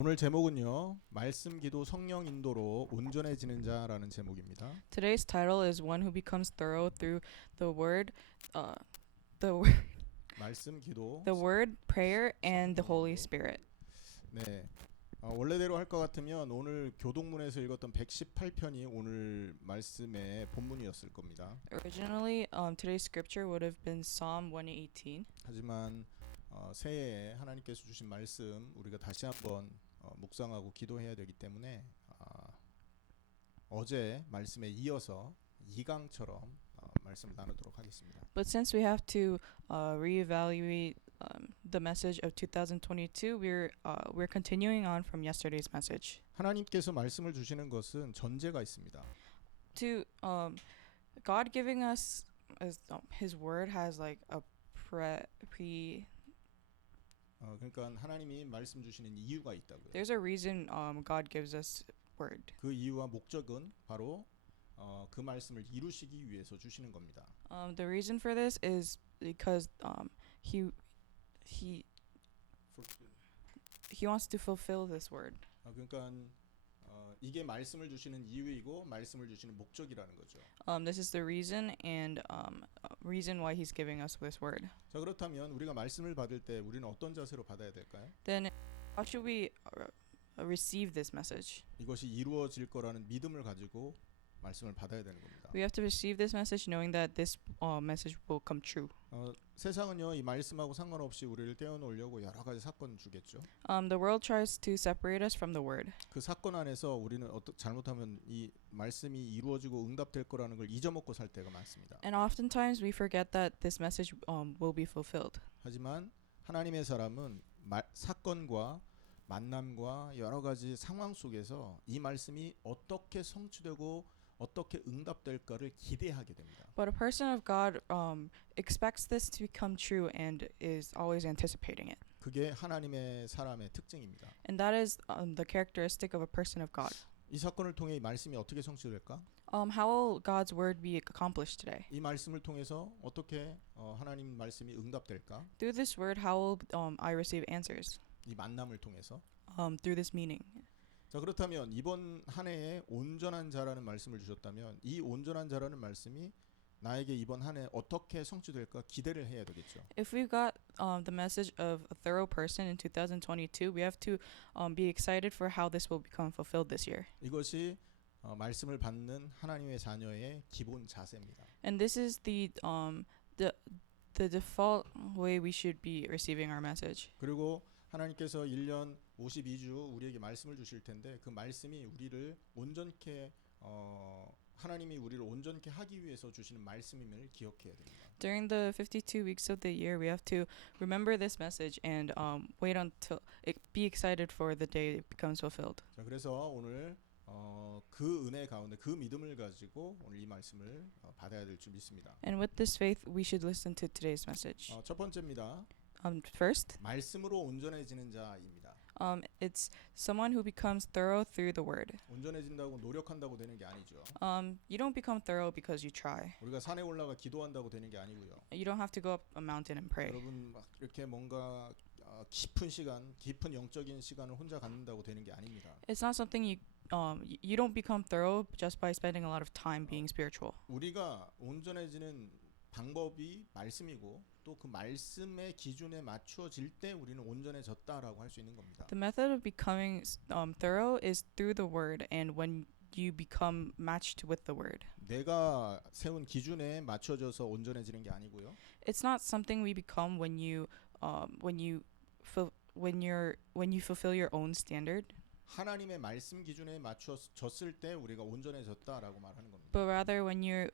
오늘 제목은요. 말씀 기도 성령 인도로 온전해지는 자라는 제목입니다. Today's title is One Who Becomes Thorough Through the Word, uh, the word, 말씀 기도 the Word, Prayer, and the 성령 Holy 인도. Spirit. 네. 원래대로 할 것 같으면 오늘 교동문에서 읽었던 118편이 오늘 말씀의 본문이었을 겁니다. Originally, today's scripture would have been Psalm 118. 하지만 새해에 하나님께서 주신 말씀 우리가 다시 한번 묵상하고 기도해야 되기 때문에 어제 말씀에 이어서 2강처럼 말씀을 나누도록 하겠습니다. But since we have to reevaluate the message of 2022, we're continuing on from yesterday's message. 하나님께서 말씀을 주시는 것은 전제가 있습니다. To God giving us His Word has like a pre. 그러니까 하나님이 말씀 주시는 이유가 있다고요. There's a reason God gives us Word. 그 이유와 목적은 바로 그 말씀을 이루시기 위해서 주시는 겁니다. The reason for this is because he wants to fulfill this word. 그러니까 이게 말씀을 주시는 이유이고 말씀을 주시는 목적이라는 거죠. This is the reason and reason why he's giving us this word. 자, 그렇다면 우리가 말씀을 받을 때 우리는 어떤 자세로 받아야 될까요? Then how should we receive this message? 이것이 이루어질 거라는 믿음을 가지고 말씀을 받아야 되는 겁니다. We have to receive this message knowing that this message will come true. 세상은요, 이 말씀하고 상관없이 우리를 떼어놓으려고 여러 가지 사건 주겠죠. The world tries to separate us from the word. 그 사건 안에서 우리는 잘못하면 이 말씀이 이루어지고 응답될 거라는 걸 잊어먹고 살 때가 많습니다. And oftentimes we forget that this message will be fulfilled. 하지만 하나님의 사람은 사건과 만남과 여러 가지 상황 속에서 이 말씀이 어떻게 성취되고 어떻게 응답될까를 기대하게 됩니다. But a person of God expects this to become true and is always anticipating it. 그게 하나님의 사람의 특징입니다. And that is the characteristic of a person of God. 이 사건을 통해 이 말씀이 어떻게 성취될까? How will God's word be accomplished today? 이 말씀을 통해서 어떻게 하나님 말씀이 응답될까? Through this word, how will I receive answers? 이 만남을 통해서. Through this meeting. 자, 그렇다면 이번 한 해에 온전한 자라는 말씀을 주셨다면 이 온전한 자라는 말씀이 나에게 이번 한 해 어떻게 성취될까 기대를 해야 되겠죠. If we've got the message of a thorough person in 2022, we have to be excited for how this will become fulfilled this year. 이것이 말씀을 받는 하나님의 자녀의 기본 자세입니다. And this is the default way we should be receiving our message. 그리고 하나님께서 1년 52주 우리에게 말씀을 주실 텐데 그 말씀이 우리를 온전케 하나님이 우리를 온전케 하기 위해서 주시는 말씀임을 기억해야 됩니다. During the 52 weeks of the year, we have to remember this message and wait until be excited for the day it becomes fulfilled. 자, 그래서 오늘 그 은혜 가운데 그 믿음을 가지고 오늘 이 말씀을 받아야 될 줄 믿습니다. And with this faith, we should listen to today's message. 첫 번째입니다. First, 말씀으로 온전해지는 자입니다. it's someone who becomes thorough through the word. 온전해진다고 노력한다고 되는 게 아니죠. You don't become thorough because you try. 우리가 산에 올라가 기도한다고 되는 게 아니고요. You don't have to go up a mountain and pray. 여러분 막 이렇게 뭔가 깊은 시간, 깊은 영적인 시간을 혼자 갖는다고 되는 게 아닙니다. It's not something you don't become thorough just by spending a lot of time being spiritual. 우리가 온전해지는 방법이 말씀이고 또 그 말씀의 기준에 맞추어질 때 우리는 온전해졌다라고 할 수 있는 겁니다. The method of becoming thorough is through the word and when you become matched with the word. 내가 세운 기준에 맞춰져서 온전해지는 게 아니고요. It's not something we become when you fulfill your own standard. 하나님의 말씀 기준에 맞춰졌을 때 우리가 온전해졌다라고 말하는 겁니다. But rather when you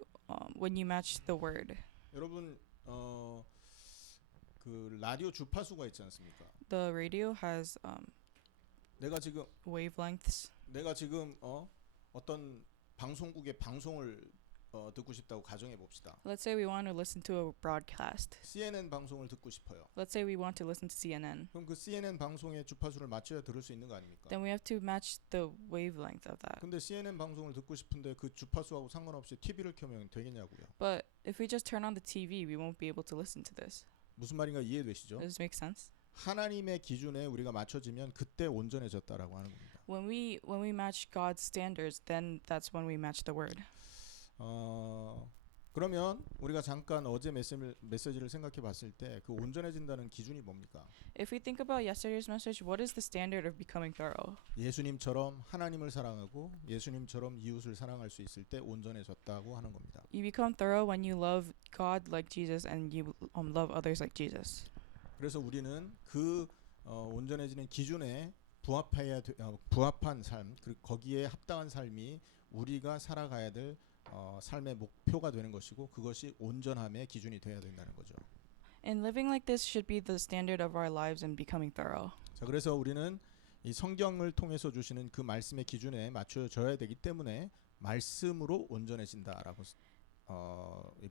match the word. 여러분 그 라디오 주파수가 있지 않습니까? The radio has 내가 지금 wavelengths. 어떤 방송국의 방송을 듣고 싶다고 가정해 봅시다. Let's say we want to listen to a broadcast. CNN 방송을 듣고 싶어요. Let's say we want to listen to CNN. 그럼 그 CNN 방송의 주파수를 맞춰야 들을 수 있는 거 아닙니까? Then we have to match the wavelength of that. 근데 CNN 방송을 듣고 싶은데 그 주파수하고 상관없이 TV를 켜면 되겠냐고요. But if we just turn on the TV, we won't be able to listen to this. 무슨 말인가 이해되시죠? Does this make sense? 하나님의 기준에 우리가 맞춰지면 그때 온전해졌다라고 하는 겁니다. When we match God's standards, then that's when we match the word. 그러면 우리가 잠깐 어제 메시지를 생각해 봤을 때 그 온전해진다는 기준이 뭡니까? If we think about yesterday's message, what is the standard of becoming thorough? 예수님처럼 하나님을 사랑하고 예수님처럼 이웃을 사랑할 수 있을 때 온전해졌다고 하는 겁니다. You become thorough when you love God like Jesus and you love others like Jesus. 그래서 우리는 그 온전해지는 기준에 부합한 삶, 그리고 거기에 합당한 삶이 우리가 살아가야 될 삶의 목표가 되는 것이고 그것이 온전함의 기준이 되어야 된다는 거죠. And living like this should be the standard of our lives and becoming thorough. 자, 그래서 우리는 이 성경을 통해서 주시는 그 말씀의 기준에 맞춰져야 되기 때문에 말씀으로 온전해진다라고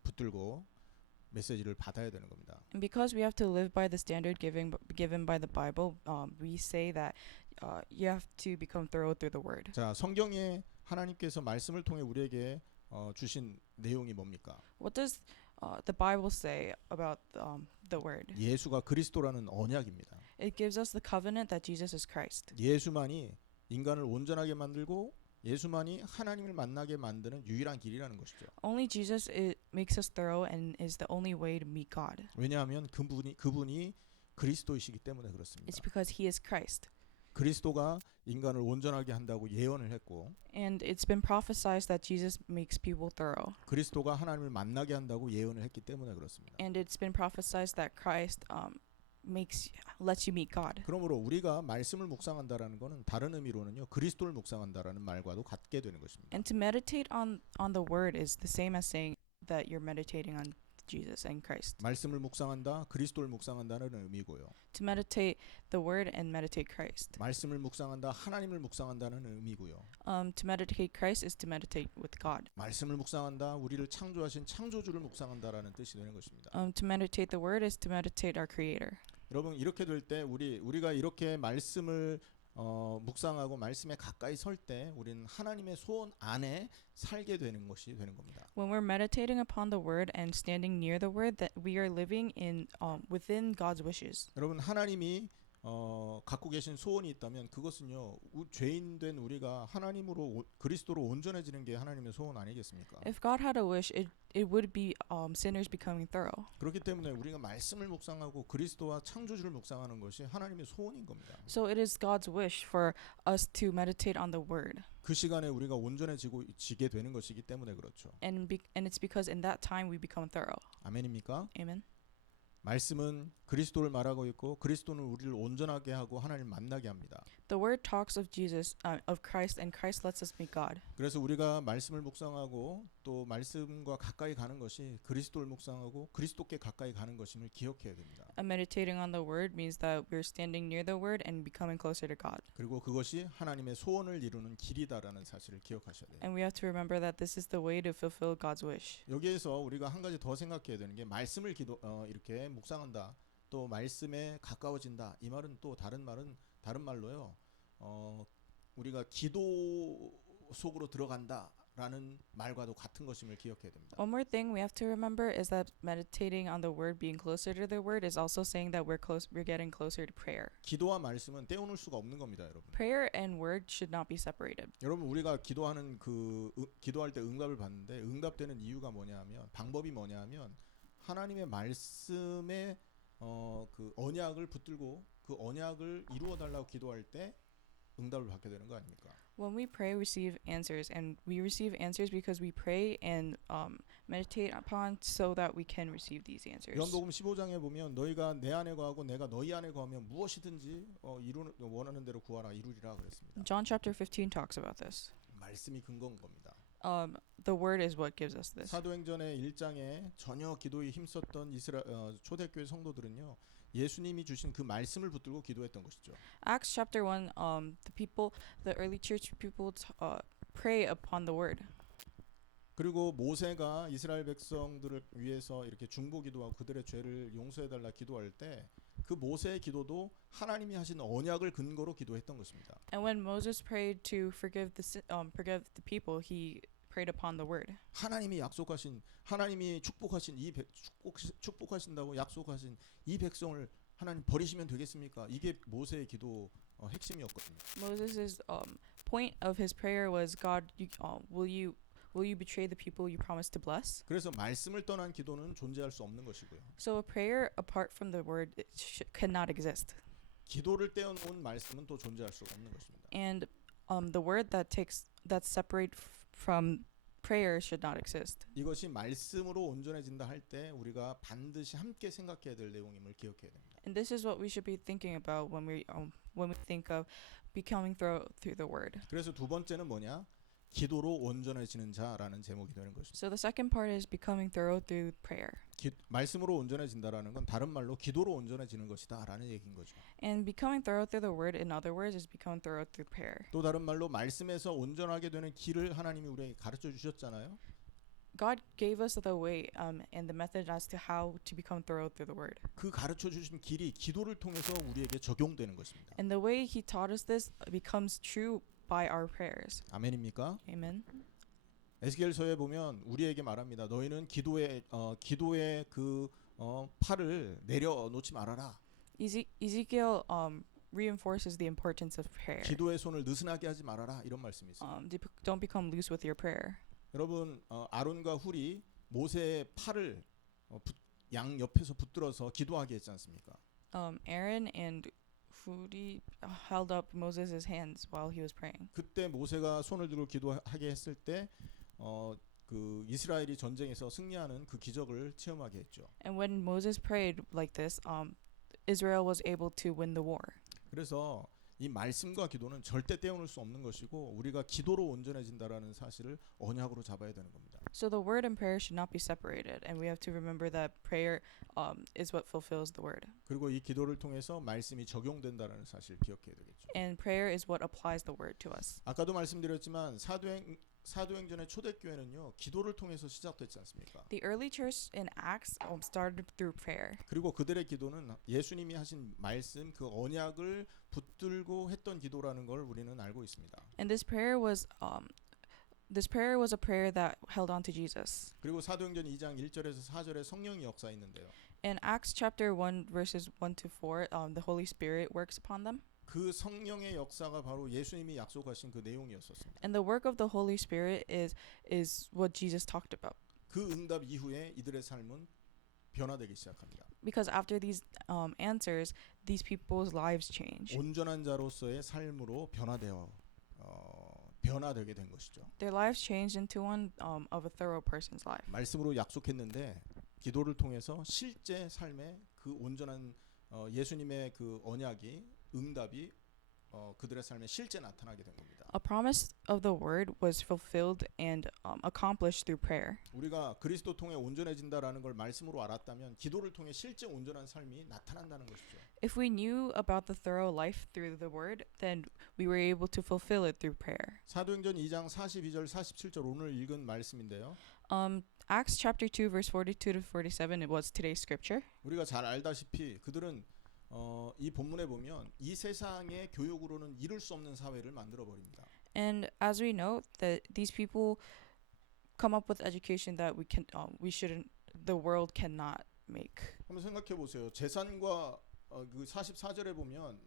붙들고 메시지를 받아야 되는 겁니다. And because we have to live by the standard given by the Bible, we say that you have to become thorough through the word. 자, 성경에 하나님께서 말씀을 통해 우리에게 주신 내용이 뭡니까? What does the Bible say about the word? 예수가 그리스도라는 언약입니다. It gives us the covenant that Jesus is Christ. 예수만이 인간을 온전하게 만들고 예수만이 하나님을 만나게 만드는 유일한 길이라는 것이죠. Only Jesus makes us thorough and is the only way to meet God. 왜냐하면 그분이 그리스도이시기 때문에 그렇습니다. It's because he is Christ. 그리스도가 인간을 온전하게 한다고 예언을 했고 And it's been prophesied that Jesus makes people thorough. 그리스도가 하나님을 만나게 한다고 예언을 했기 때문에 그렇습니다. And it's been prophesied that Christ lets you meet God. 그러므로 우리가 말씀을 묵상한다라는 것은 다른 의미로는요. 그리스도를 묵상한다라는 말과도 같게 되는 것입니다. And to meditate on the word is the same as saying that you're meditating on Jesus and Christ. 말씀을 묵상한다, 그리스도를 묵상한다는 의미고요. To meditate the word and meditate Christ. 말씀을 묵상한다, 하나님을 묵상한다는 의미고요. To meditate Christ is to meditate with God. 말씀을 묵상한다, 우리를 창조하신 창조주를 묵상한다라는 뜻이 되는 것입니다. To meditate the word is to meditate our Creator. 여러분 이렇게 될 때 우리가 이렇게 말씀을 묵상하고 말씀에 가까이 설 때 우리는 하나님의 소원 안에 살게 되는 것이 되는 겁니다. When we're meditating upon the word and standing near the word, that we are living in within God's wishes. 여러분 하나님이 갖고 계신 소원이 있다면 그것은요 죄인된 우리가 하나님으로 그리스도로 온전해지는 게 하나님의 소원 아니겠습니까? If God had a wish, it would be sinners becoming thorough. 그렇기 때문에 우리가 말씀을 묵상하고 그리스도와 창조주를 묵상하는 것이 하나님의 소원인 겁니다. So it is God's wish for us to meditate on the word. 그 시간에 우리가 온전해지게 되는 것이기 때문에 그렇죠. And it's because in that time we become thorough. 아멘입니까? Amen. 말씀은 그리스도를 말하고 있고 그리스도는 우리를 온전하게 하고 하나님을 만나게 합니다. The word talks of Jesus, of Christ, and Christ lets us meet God. 그래서 우리가 말씀을 묵상하고 또 말씀과 가까이 가는 것이 그리스도를 묵상하고 그리스도께 가까이 가는 것임을 기억해야 됩니다. And meditating on the word means that we're standing near the word and becoming closer to God. 그리고 그것이 하나님의 소원을 이루는 길이다라는 사실을 기억하셔야 돼요. And we have to remember that this is the way to fulfill God's wish. 여기에서 우리가 한 가지 더 생각해야 되는 게 말씀을 이렇게 묵상한다. 또 말씀에 가까워진다. 이 말은 또 다른 말로요. 우리가 기도 속으로 들어간다라는 말과도 같은 것임을 기억해야 됩니다. One more thing we have to remember is that meditating on the word, being closer to the word, is also saying that we're getting closer to prayer. 기도와 말씀은 떼어놓을 수가 없는 겁니다, 여러분. Prayer and word should not be separated. 여러분 우리가 기도할 때 응답을 받는데 응답되는 이유가 뭐냐하면 방법이 뭐냐하면 하나님의 말씀에 그 언약을 붙들고 그 언약을 이루어 달라고 기도할 때 응답을 받게 되는 거 아닙니까? When we pray, we receive answers, and we receive answers because we pray and meditate upon so that we can receive these answers. 요한복음 15장에 보면 너희가 내 안에 거하고 내가 너희 안에 거하면 무엇이든지 원하는 대로 구하라 이루리라 그랬습니다. John chapter 15 talks about this. 말씀이 근거인 겁니다. The word is what gives us this. 사도행전의 1장에 전혀 기도에 힘썼던 초대교회 성도들은요. 예수님이 주신 그 말씀을 붙들고 기도했던 것이죠. Acts chapter 1, the early church people pray upon the word. 그리고 모세가 이스라엘 백성들을 위해서 이렇게 중보기도하고 그들의 죄를 용서해달라 기도할 때 그 모세의 기도도 하나님이 하신 언약을 근거로 기도했던 것입니다. And when Moses prayed to forgive the people, he prayed upon the word. 하나님이 축복하신다고 약속하신 이 백성을 하나님 버리시면 되겠습니까? 이게 모세의 기도 핵심이었거든요. Moses' point of his prayer was, God, will you betray the people you promised to bless? 그래서 말씀을 떠난 기도는 존재할 수 없는 것이고요. So a prayer apart from the word cannot exist. 기도를 떼어놓은 말씀은 또 존재할 수가 없는 것입니다. And the word that's separate from prayer should not exist. 이것이 말씀으로 온전해진다 할 때 우리가 반드시 함께 생각해야 될 내용임을 기억해야 됩니다. And this is what we should be thinking about when we think of becoming through the word. 그래서 두 번째는 뭐냐? 기도로 온전해지는 자라는 제목이 되는 것입니다. So the second part is becoming thorough through prayer. 말씀으로 온전해진다라는 건 다른 말로 기도로 온전해지는 것이다라는 얘기인 거죠. And becoming thorough through the word, in other words, is becoming thorough through prayer. 또 다른 말로 말씀에서 온전하게 되는 길을 하나님이 우리에게 가르쳐 주셨잖아요. God gave us the way and the method as to how to become thorough through the word. 그 가르쳐 주신 길이 기도를 통해서 우리에게 적용되는 것입니다. And the way He taught us this becomes true by our prayers. 아멘입니까? Amen. 에스겔서에 보면 우리에게 말합니다. 너희는 기도의 그 팔을 내려놓지 말아라. Ezekiel reinforces the importance of prayer. 기도의 손을 느슨하게 하지 말아라. 이런 말씀이 있어요. Don't become loose with your prayer. 여러분 아론과 훌이 모세의 팔을 양 옆에서 붙들어서 기도하게 했지 않습니까? Aaron and Huri held up Moses' hands while he was praying. 그때 모세가 손을 들고 기도하게 했을 때 그 이스라엘이 전쟁에서 승리하는 그 기적을 체험하게 했죠. And when Moses prayed like this, Israel was able to win the war. 그래서 이 말씀과 기도는 절대 떼어놓을 수 없는 것이고 우리가 기도로 온전해진다라는 사실을 언약으로 잡아야 되는 겁니다. So the word and prayer should not be separated, and we have to remember that prayer is what fulfills the word. 그리고 이 기도를 통해서 말씀이 적용된다라는 사실을 기억해야 되겠죠. And prayer is what applies the word to us. 아까도 말씀드렸지만 사도행전의 초대교회는요 기도를 통해서 시작됐지 않습니까? The early church in Acts started through prayer. 그리고 그들의 기도는 예수님이 하신 말씀 그 언약을 붙들고 했던 기도라는 걸 우리는 알고 있습니다. And this prayer was a prayer that held on to Jesus. 그리고 사도행전 2장 1절에서 4절에 성령의 역사 있는데요. In Acts chapter 1 verses 1 to 4, the Holy Spirit works upon them. 그 성령의 역사가 바로 예수님이 약속하신 그 내용이었었습니다. And the work of the Holy Spirit is what Jesus talked about. 그 응답 이후에 이들의 삶은 변화되기 시작합니다. Because after these answers, these people's lives change. 온전한 자로서의 삶으로 변화되게 된 것이죠. Their lives changed into one of a thorough person's life. 말씀으로 약속했는데 기도를 통해서 실제 삶에 그 온전한 예수님의 그 언약이 응답이 그들의 삶에 실제 나타나게 된 겁니다. A promise of the word was fulfilled and accomplished through prayer. 우리가 그리스도 통해 온전해진다라는 걸 말씀으로 알았다면 기도를 통해 실제 온전한 삶이 나타난다는 것이죠. If we knew about the thorough life through the word, then we were able to fulfill it through prayer. 사도행전 2장 42절 47절 오늘 읽은 말씀인데요. Acts chapter 2 verse 42 to 47 it was today's scripture. 우리가 잘 알다시피 그들은 이 본문에 보면 이 세상의 교육으로는 이룰 수 없는 사회를 만들어 버립니다. And as we know that these people come up with education that the world cannot make. 한번 생각해 보세요. 재산과 그 44절에 보면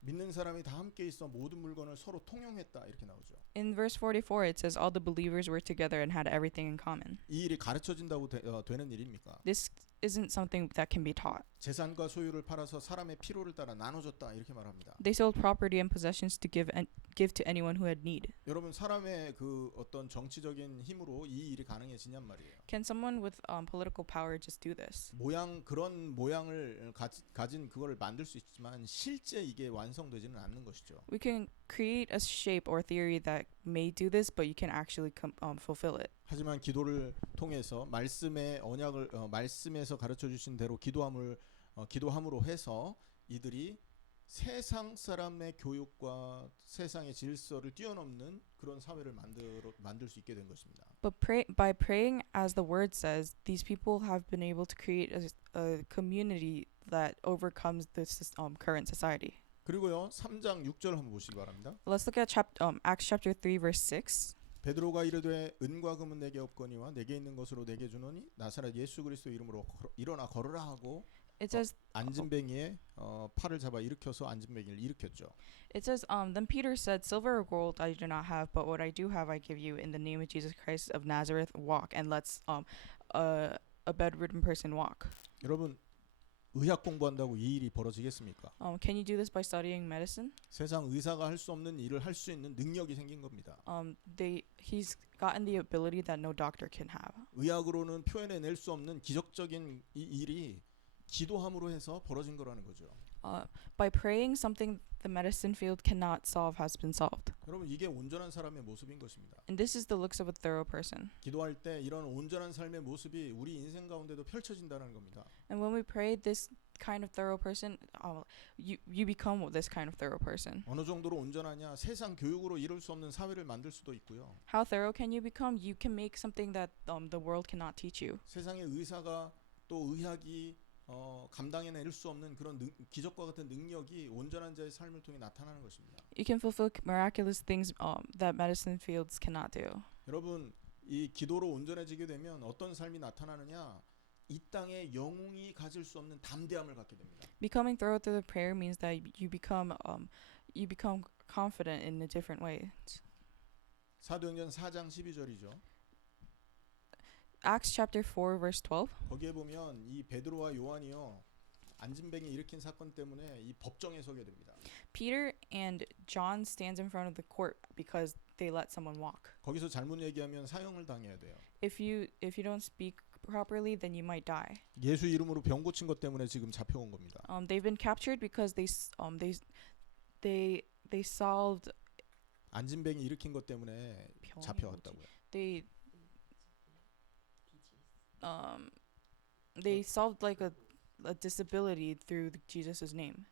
믿는 사람이 다 함께 있어 모든 물건을 서로 통용했다 이렇게 나오죠. In verse 44 it says all the believers were together and had everything in common. 이 일이 가르쳐진다고 되는 일입니까? This isn't something that can be taught. 재산과 소유를 팔아서 사람의 필요를 따라 나눠줬다 이렇게 말합니다. They sold property and possessions to give to anyone who had need. 여러분 사람의 그 어떤 정치적인 힘으로 이 일이 가능해지냔 말이에요. Can someone with political power just do this? 그런 모양을 가진 그거를 만들 수 있지만 실제 이게 완성되지는 않는 것이죠. We can create a shape or theory that may do this, but you can actually fulfill it. 하지만 기도를 통해서 말씀의 언약을 말씀에서 가르쳐 주신 대로 기도함으로 해서 이들이 세상 사람의 교육과 세상의 질서를 뛰어넘는 그런 사회를 만들 수 있게 된 것입니다. But by praying, as the word says, these people have been able to create a community that overcomes this current society. 그리고요 3장 6절 한번 보시기 바랍니다. Let's look at Acts chapter 3 verse 6. 베드로가 이르되 은과 금은 내게 없거니와 내게 있는 것으로 내게 주노니 나사렛 예수 그리스도 이름으로 일어나 걸으라 하고 It says 안진뱅이의 팔을 잡아 일으켜서 안진뱅이를 일으켰죠. It says, then Peter said, Silver or gold I do not have, but what I do have I give you. In the name of Jesus Christ of Nazareth, walk. And let's a bedridden person walk. 여러분 의학 공부한다고 이 일이 벌어지겠습니까? Can you do this by studying medicine? 세상 의사가 할 수 없는 일을 할 수 있는 능력이 생긴 겁니다. He's gotten the ability that no doctor can have. 의학으로는 표현해낼 수 없는 기적적인 이 일이 기도함으로 해서 벌어진 거라는 거죠. By praying, something the medicine field cannot solve has been solved. 여러분 이게 온전한 사람의 모습인 것입니다. And this is the looks of a thorough person. 기도할 때 이런 온전한 삶의 모습이 우리 인생 가운데도 펼쳐진다는 겁니다. And when we pray, this kind of thorough person, you become this kind of thorough person. 어느 정도로 온전하냐? 세상 교육으로 이룰 수 없는 사회를 만들 수도 있고요. How thorough can you become? You can make something that the world cannot teach you. 세상의 의사가 또 의학이 감당해낼 수 없는 그런 기적과 같은 능력이 온전한 자의 삶을 통해 나타나는 것입니다. You can fulfill miraculous things that medicine fields cannot do. 여러분 이 기도로 온전해지게 되면 어떤 삶이 나타나느냐? 이 땅에 영웅이 가질 수 없는 담대함을 갖게 됩니다. Becoming thorough through the prayer means that you become confident in a different way. 사도행전 4장 12절이죠. Acts chapter 4 verse 12. 거기에 보면 이 베드로와 요한이요 안진뱅이 일으킨 사건 때문에 이 법정에 서게 됩니다. Peter and John stands in front of the court because they let someone walk. 거기서 잘못 얘기하면 사형을 당해야 돼요. If you don't speak properly, then you might die. 예수 이름으로 병 고친 것 때문에 지금 잡혀온 겁니다. They've been captured because they solved 안진뱅이 일으킨 것 때문에 잡혀왔다고요. They solved like a disability through Jesus's name.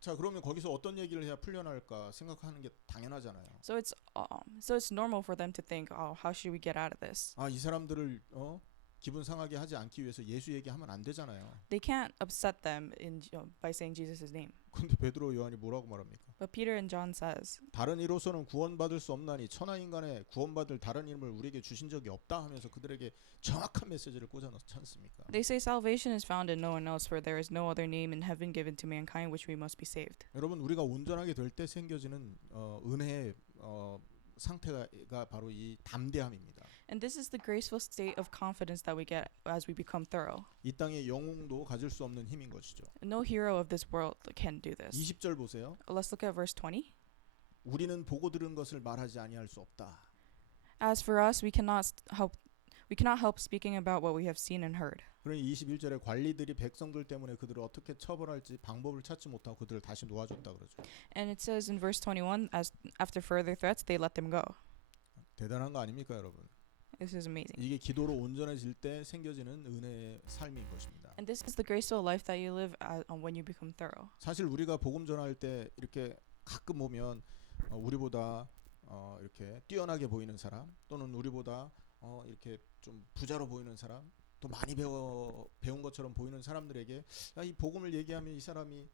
자 그러면 거기서 어떤 얘기를 해야 풀려날까 생각하는 게 당연하잖아요. So it's normal for them to think, oh, how should we get out of this? 이 사람들을 기분 상하게 하지 않기 위해서 예수 얘기하면 안 되잖아요. They can't upset them by saying Jesus' name. 근데 베드로 요한이 뭐라고 말합니까? But Peter and John says, 다른 이로서는 구원받을 수 없나니 천하 인간에 구원받을 다른 이름을 우리에게 주신 적이 없다 하면서 그들에게 정확한 메시지를 꽂아 넣지 않습니까? they say salvation is found in no one else, for there is no other name in heaven given to mankind which we must be saved. 여러분 우리가 온전하게 될 때 생겨지는 은혜의 상태가 바로 이 담대함입니다. And this is the graceful state of confidence that we get as we become thorough. 이 땅의 영웅도 가질 수 없는 힘인 것이죠. No hero of this world can do this. 20절 보세요. Let's look at verse 20. 우리는 보고 들은 것을 말하지 아니할 수 없다. As for us, we cannot help speaking about what we have seen and heard. 그러니 21절에 관리들이 백성들 때문에 그들을 어떻게 처벌할지 방법을 찾지 못하고 그들을 다시 놓아줬다 그러죠. And it says in verse 21, as after further threats, they let them go. 대단한 거 아닙니까, 여러분? This is amazing. 이게 기도로 온전해질 때 생겨지는 은혜의 삶인 것입니다. And this is the graceful life that you live when you become thorough. 사실 우리가 복음 전할 때 이렇게 가끔 보면 우리보다 이렇게 뛰어나게 보이는 사람 또는 우리보다 이렇게 좀 부자로 보이는 사람 또 많이 배운 것처럼 보이는 사람들에게 이 복음을 얘기하면 이 사람이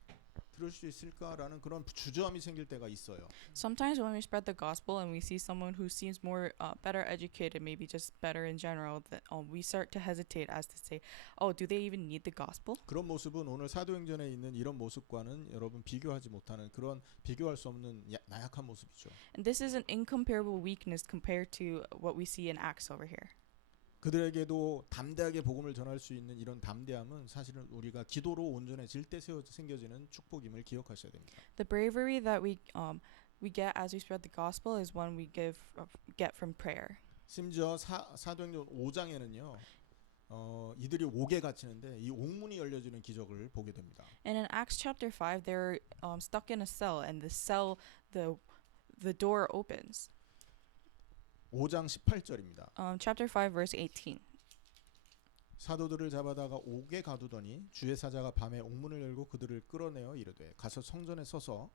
들을 수 있을까라는 그런 주저함이 생길 때가 있어요. Sometimes when we spread the gospel and we see someone who seems more better educated, maybe just better in general, that we start to hesitate as to say, oh, do they even need the gospel? 그런 모습은 오늘 사도행전에 있는 이런 모습과는 여러분 비교하지 못하는 그런 비교할 수 없는 나약한 모습이죠. And this is an incomparable weakness compared to what we see in Acts over here. 그들에게도 담대하게 복음을 전할 수 있는 이런 담대함은 사실은 우리가 기도로 온전해질 때 생겨지는 축복임을 기억하셔야 됩니다. The bravery that we get as we spread the gospel is one we get from prayer. 심지어 사도행전 5장에는요. 이들이 옥에 갇히는데 이 옥문이 열려지는 기적을 보게 됩니다. And in Acts chapter 5, they're stuck in a cell, and the door opens. 5장 18절입니다. Chapter 5, verse 18. 사도들을 잡아다가 옥에 가두더니 주의 사자가 밤에 옥문을 열고 그들을 끌어내어 이르되 가서 성전에 서서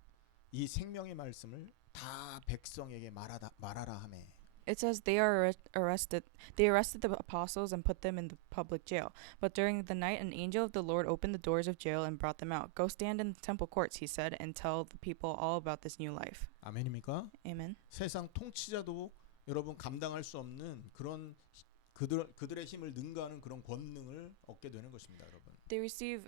이 생명의 말씀을 다 백성에게 말하라 하매. It says they arrested the apostles and put them in the public jail. But during the night an angel of the Lord opened the doors of jail and brought them out. Go stand in the temple courts, he said, and tell the people all about this new life. 아멘입니까? Amen. 세상 통치자도 여러분 감당할 수 없는 그런 그들의 힘을 능가하는 그런 권능을 얻게 되는 것입니다, 여러분. They receive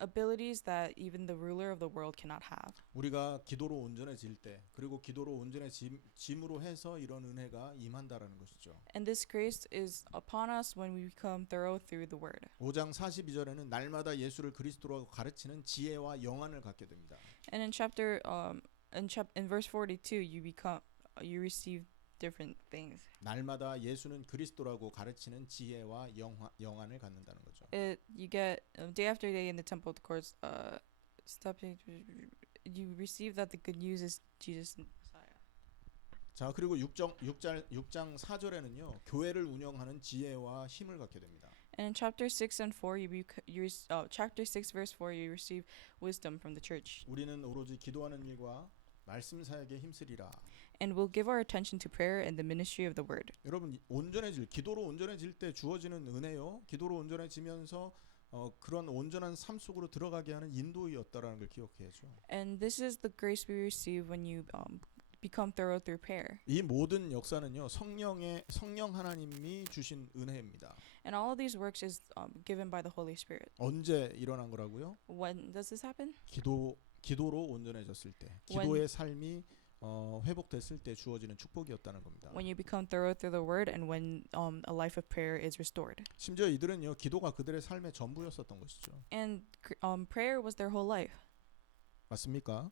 abilities that even the ruler of the world cannot have. 우리가 기도로 온전해질 때, 그리고 기도로 온전해짐으로 해서 이런 은혜가 임한다라는 것이죠. And this grace is upon us when we become thorough through the word. 5장 42절에는 날마다 예수를 그리스도라고 가르치는 지혜와 영안을 갖게 됩니다. And in verse 42, you receive different things. 날마다 예수는 그리스도라고 가르치는 지혜와 영안을 갖는다는 거죠. You get day after day in the temple courts. You receive that the good news is Jesus Messiah. 자, 그리고 6장 4절에는요. 교회를 운영하는 지혜와 힘을 갖게 됩니다. And in chapter 6 and 4, chapter 6 verse 4, you receive wisdom from the church. 우리는 오로지 기도하는 일과 말씀 사역에 힘쓰리라. And we'll give our attention to prayer and the ministry of the word. 여러분, 기도로 온전해질 때 주어지는 은혜요. 기도로 온전해지면서 그런 온전한 삶 속으로 들어가게 하는 인도였다라는 걸 기억해야죠. And this is the grace we receive when you become thorough through prayer. 이 모든 역사는요. 성령 하나님이 주신 은혜입니다. And all of these works is given by the Holy Spirit. 언제 일어난 거라고요? When does this happen? 기도로 온전해졌을 때, 기도의 삶이 회복됐을 때 주어지는 축복이었다는 겁니다. When you become thorough through the word and when a life of prayer is restored. 심지어 이들은요. 기도가 그들의 삶의 전부였었던 것이죠. And prayer was their whole life. 맞습니까?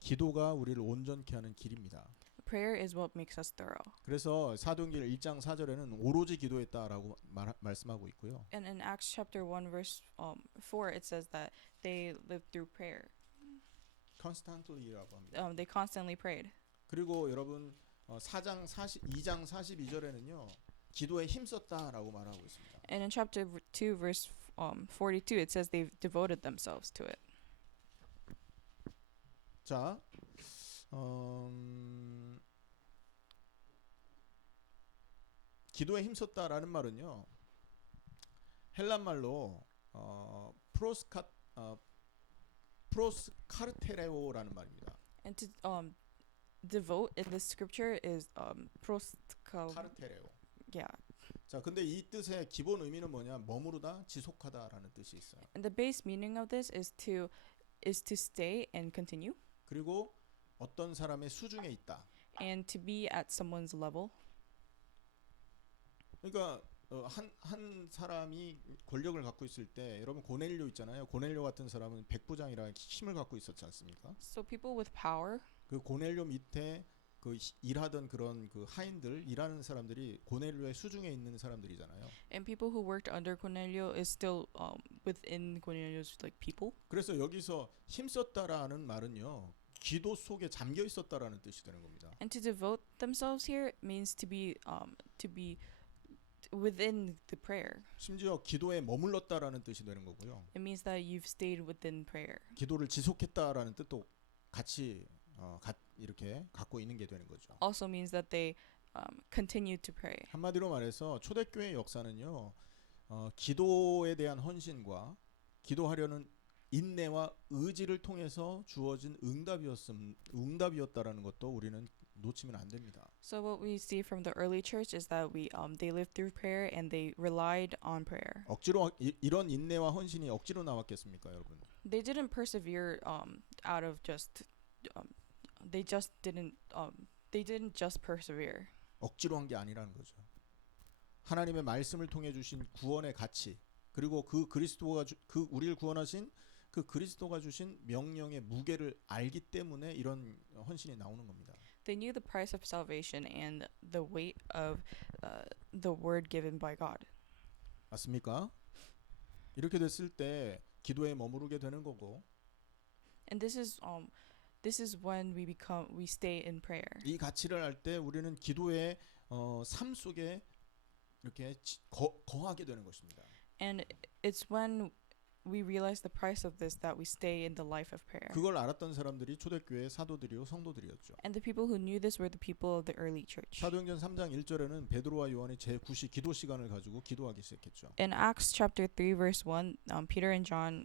기도가 우리를 온전케 하는 길입니다. Prayer is what makes us thorough. 그래서 사도행전 1장 4절에는 오로지 기도했다라고 말씀하고 있고요. And in Acts chapter 1 verse 4 it says that they lived through prayer. constantly라고 합니다. They constantly prayed. 그리고 여러분 2장 42절에는요. 기도에 힘썼다라고 말하고 있습니다. And in chapter 2 verse 42 it says they devoted themselves to it. 자, 기도에 힘썼다라는 말은요. 헬란 말로 프로스카르테레오라는 말입니다. And to devote in this scripture is 카르테레오. yeah. 자, 근데 이 뜻의 기본 의미는 뭐냐? 머무르다, 지속하다라는 뜻이 있어요. And the base meaning of this is to stay and continue 그리고 어떤 사람의 수중에 있다. and to be at someone's level. 그러니까 한 사람이 권력을 갖고 있을 때 여러분 고넬료 있잖아요. 고넬료 같은 사람은 백부장이라 힘을 갖고 있었지 않습니까? So people with power, 그 고넬료 밑에 그 일하던 그런 그 하인들 일하는 사람들이 고넬료의 수중에 있는 사람들이잖아요. and people who worked under Cornelio is still within Cornelio's like people. 그래서 여기서 힘썼다라는 말은요. 기도 속에 잠겨 있었다라는 뜻이 되는 겁니다. And to devote themselves here means to be within the prayer. 심지어 기도에 머물렀다라는 뜻이 되는 거고요. It means that you've stayed within prayer. 기도를 지속했다라는 뜻도 같이 이렇게 갖고 있는 게 되는 거죠. Also means that they continued to pray. 한마디로 말해서 초대교회의 역사는요. 기도에 대한 헌신과 기도하려는 인내와 의지를 통해서 주어진 응답이었다라는 것도 우리는 놓치면 안 됩니다. So what we see from the early church is that they lived through prayer and they relied on prayer. 억지로 이런 인내와 헌신이 억지로 나왔겠습니까, 여러분? They didn't persevere out of just they didn't just persevere. 억지로 한 게 아니라는 거죠. 하나님의 말씀을 통해 주신 구원의 가치 그리고 그 그리스도가 우리를 구원하신 그 그리스도가 주신 명령의 무게를 알기 때문에 이런 헌신이 나오는 겁니다. They knew the price of salvation and the weight of the word given by God. 맞습니까? 이렇게 됐을 때 기도에 머무르게 되는 거고. And this is when we stay in prayer. 이 가치를 알 때 우리는 기도의 삶 속에 이렇게 거하게 되는 것입니다. And it's when we realize the price of this that we stay in the life of prayer. 그걸 알았던 사람들이 초대교회 사도들이요 성도들이었죠. And the people who knew this were the people of the early church. 사도행전 3장 1절에는 베드로와 요한이 제9시 기도 시간을 가지고 기도하기 시작했죠. In Acts chapter 3 verse 1, Peter and John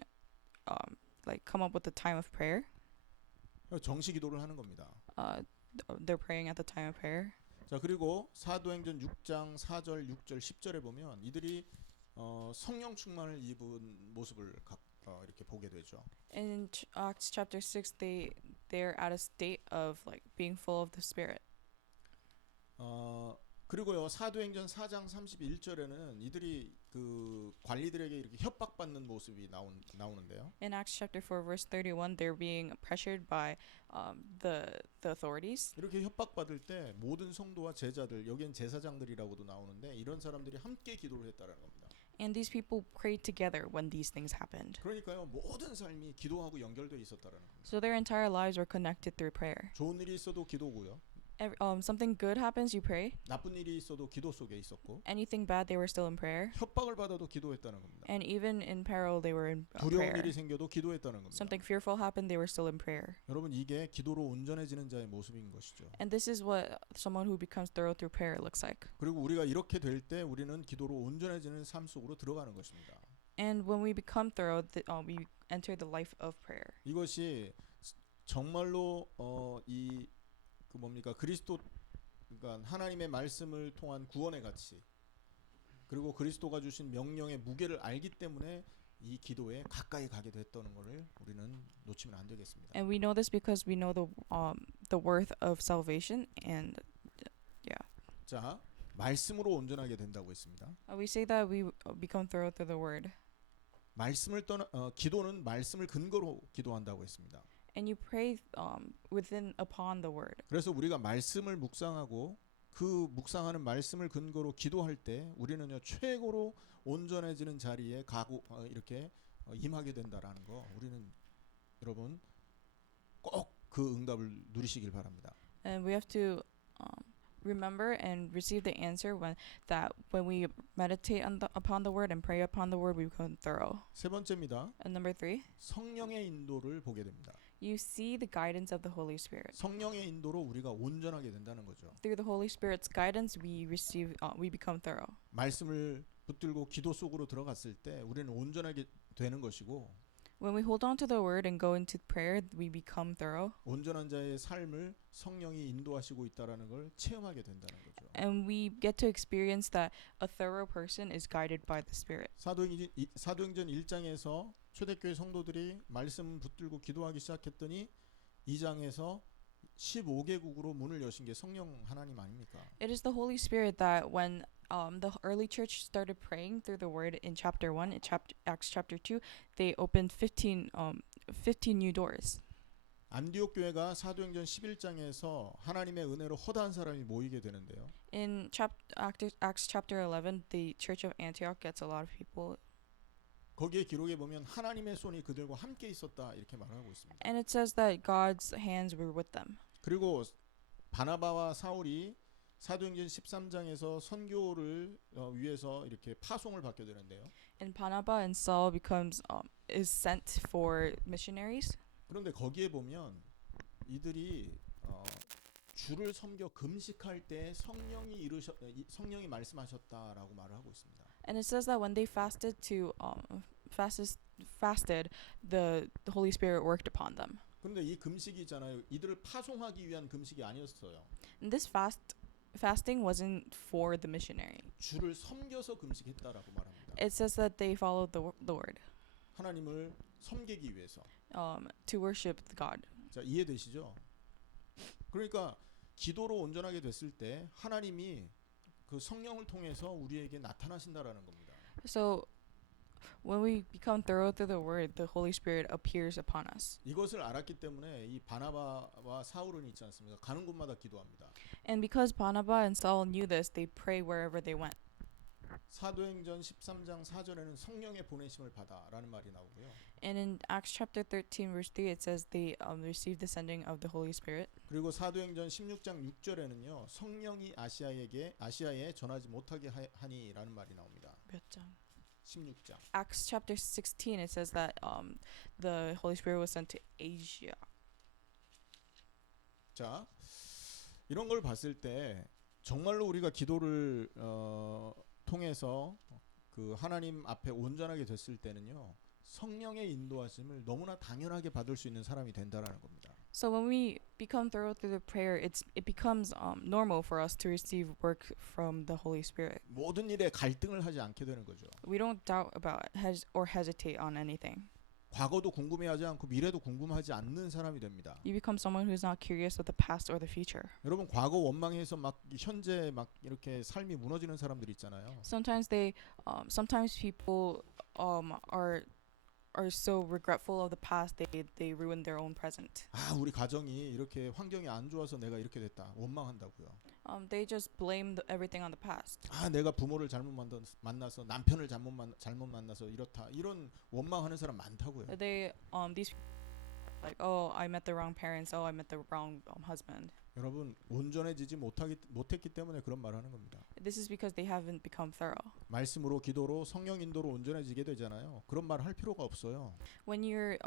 like come up with the time of prayer. 정시 기도를 하는 겁니다. They're praying at the time of prayer. 자, 그리고 사도행전 6장 4절, 6절, 10절에 보면 이들이 성령 충만을 입은 모습을 이렇게 보게 되죠. In Acts chapter 6, they're at a state of like being full of the Spirit. 그리고요 사도행전 4장 31절에는 이들이 그 관리들에게 이렇게 협박받는 모습이 나오는데요. In Acts chapter 4, verse 31, they're being pressured by the authorities. 이렇게 협박받을 때 모든 성도와 제자들, 여기엔 제사장들이라고도 나오는데 이런 사람들이 함께 기도를 했다라는 겁니다. And these people prayed together when these things happened. 그러니까요 모든 삶이 기도하고 연결되어 있었다라는 겁니다. So their entire lives were connected through prayer. 좋은 일이 있어도 기도고요. Something good happens, you pray. 나쁜 일이 있어도 기도 속에 있었고 Anything bad, they were still in prayer. 협박을 받아도 기도했다는 겁니다. And even in peril, they were in 두려운 prayer. 일이 생겨도 기도했다는 겁니다. Something fearful happened, they were still in prayer. 여러분 이게 기도로 온전해지는 자의 모습인 것이죠. And this is what someone who becomes thorough through prayer looks like. 그리고 우리가 이렇게 될 때 우리는 기도로 온전해지는 삶 속으로 들어가는 것입니다. And when we become thorough, we enter the life of prayer. 이것이 정말로 그리스도 그러니까 하나님의 말씀을 통한 구원의 가치 그리고 그리스도가 주신 명령의 무게를 알기 때문에 이 기도에 가까이 가게 됐다는 것을 우리는 놓치면 안 되겠습니다. And we know this because we know the worth of salvation. And 자, 말씀으로 온전하게 된다고 했습니다. we say that we become thorough through the word. 기도는 말씀을 근거로 기도한다고 했습니다. And you pray upon the word. 그래서 우리가 말씀을 묵상하고 그 묵상하는 말씀을 근거로 기도할 때 우리는요 최고로 온전해지는 자리에 이렇게 임하게 된다라는 거 우리는 여러분 꼭 그 응답을 누리시길 바랍니다. And we have to remember and receive the answer when we meditate upon the word and pray upon the word, we become thorough. 세 번째입니다. And number 3, 성령의 인도를 보게 됩니다. you see the guidance of the Holy Spirit. 성령의 인도로 우리가 온전하게 된다는 거죠. Through the Holy Spirit's guidance, we become thorough. 말씀을 붙들고 기도 속으로 들어갔을 때 우리는 온전하게 되는 것이고 When we hold on to the word and go into prayer, we become thorough. 온전한 자의 삶을 성령이 인도하시고 있다라는 걸 체험하게 된다는 거죠. And we get to experience that a thorough person is guided by the Spirit. 사도행전 1장에서 초대교회 성도들이 말씀 붙들고 기도하기 시작했더니 2장에서 15개국으로 문을 여신 게 성령 하나님 아닙니까? It is the Holy Spirit that when the early church started praying through the word in chapter 1, in Acts chapter 2, they opened 15 new doors. 안디옥 교회가 사도행전 11장에서 하나님의 은혜로 허다한 사람이 모이게 되는데요. In Acts chapter 11, the church of Antioch gets a lot of people. 거기에 기록에 보면 하나님의 손이 그들과 함께 있었다 이렇게 말하고 있습니다. And it says that God's hands were with them. 그리고 바나바와 사울이 사도행전 13장에서 선교를 위해서 이렇게 파송을 받게 되는데요. And Barnabas and Saul is sent for missionaries. 그런데 거기에 보면 이들이 주를 섬겨 금식할 때 성령이 말씀하셨다라고 말을 하고 있습니다. And it says that when they fasted, the Holy Spirit worked upon them. 그런데 이 금식이잖아요. 이들을 파송하기 위한 금식이 아니었어요. And this fasting wasn't for the missionary. 주를 섬겨서 금식했다라고 말합니다. It says that they followed the Lord. 하나님을 섬기기 위해서. To worship God. 자, 이해되시죠? 그러니까 기도로 온전하게 됐을 때 하나님이 그 성령을 통해서 우리에게 나타나신다라는 겁니다. So when we become thorough through the word, the Holy Spirit appears upon us. 이것을 알았기 때문에 이 바나바와 사울은 있지 않습니까? 가는 곳마다 기도합니다. And because Barnabas and Saul knew this, they pray wherever they went. 사도행전 13장 4절에는 성령의 보내심을 받아라는 말이 나오고요. And in Acts chapter 13 verse 3 it says they received the sending of the Holy Spirit. 그리고 사도행전 16장 6절에는요. 성령이 아시아에 전하지 못하게 하니라는 말이 나옵니다. 몇 장? 16장. Acts chapter 16 it says that the Holy Spirit was sent to Asia. 자, 이런 걸 봤을 때 정말로 우리가 기도를 통해서 그 하나님 앞에 온전하게 됐을 때는요. 성령의 인도하심을 너무나 당연하게 받을 수 있는 사람이 된다라는 겁니다. So when we become thorough through the prayer, it becomes normal for us to receive work from the Holy Spirit. 모든 일에 갈등을 하지 않게 되는 거죠. We don't doubt about or hesitate on anything. 과거도 궁금해하지 않고 미래도 궁금하지 않는 사람이 됩니다. You become someone who's not curious of the past or the future. 여러분 과거 원망해서 막 현재 막 이렇게 삶이 무너지는 사람들 있잖아요. Sometimes people are so regretful of the past they ruin their own present. 아 우리 가정이 이렇게 환경이 안 좋아서 내가 이렇게 됐다 원망한다고요. They just blame everything on the past. 아 내가 부모를 잘못 만나서 남편을 잘못 만나서 이렇다 이런 원망하는 사람 많다고요. These like, oh, I met the wrong parents. Oh, I met the wrong husband. 여러분 온전해지지 못했기 때문에 그런 말하는 겁니다. This is because they haven't become thorough. 말씀으로 기도로 성령 인도로 온전해지게 되잖아요. 그런 말 할 필요가 없어요. When you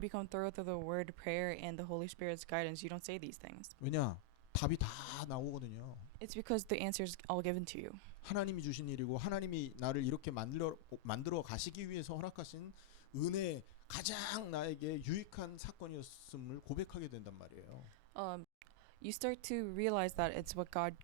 become thorough through the word, prayer, and the Holy Spirit's guidance, you don't say these things. 왜냐? 답이 다 나오거든요. It's because the answer's all given to you. 하나님이 주신 일이고 하나님이 나를 이렇게 만들어 가시기 위해서 허락하신 은혜 가장 나에게 유익한 사건이었음을 고백하게 된단 말이에요. You start to realize that it's what God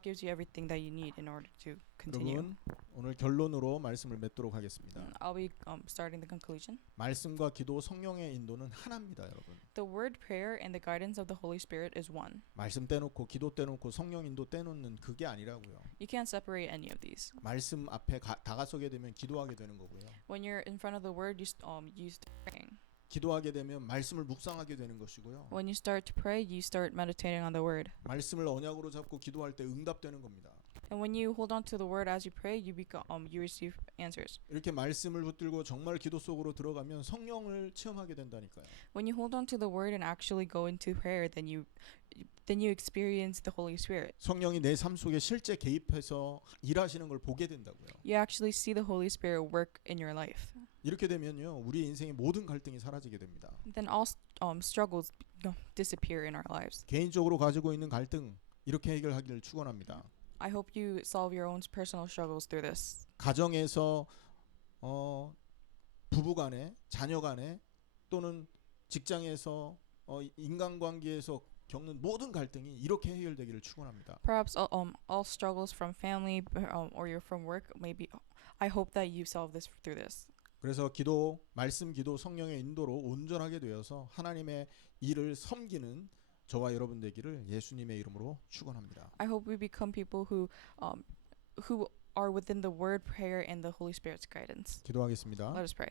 gives you everything that you need in order to continue. 여러분 오늘 결론으로 말씀을 맺도록 하겠습니다. I'll be starting the conclusion. 말씀과 기도 성령의 인도는 하나입니다, 여러분. The word, prayer, and the guidance of the Holy Spirit is one. 말씀 떼놓고 기도 떼놓고 성령 인도 떼놓는 그게 아니라고요. You can't separate any of these. 말씀 앞에 다가서게 되면 기도하게 되는 거고요. When you're in front of the word, you start praying. 기도하게 되면 말씀을 묵상하게 되는 것이고요. When you start to pray, you start meditating on the word. 말씀을 언약으로 잡고 기도할 때 응답되는 겁니다. And when you hold on to the word as you pray, you receive answers. 이렇게 말씀을 붙들고 정말 기도 속으로 들어가면 성령을 체험하게 된다니까요. When you hold on to the word and actually go into prayer, then you experience the Holy Spirit. 성령이 내 삶 속에 실제 개입해서 일하시는 걸 보게 된다고요. You actually see the Holy Spirit work in your life. 이렇게 되면요, 우리 인생의 모든 갈등이 사라지게 됩니다. Then all struggles disappear in our lives. 개인적으로 가지고 있는 갈등 이렇게 해결하기를 축원합니다. I hope you solve your own personal struggles through this. 가정에서 부부간에, 자녀간에 또는 직장에서 인간관계에서 겪는 모든 갈등이 이렇게 해결되기를 축원합니다. Perhaps all struggles from family or you're from work, maybe I hope that you solve this through this. 그래서 기도, 말씀 기도, 성령의 인도로 온전하게 되어서 하나님의 일을 섬기는 저와 여러분 되기를 예수님의 이름으로 축원합니다. I hope we become people who are within the word, prayer, and the Holy Spirit's guidance. 기도하겠습니다. Let us pray.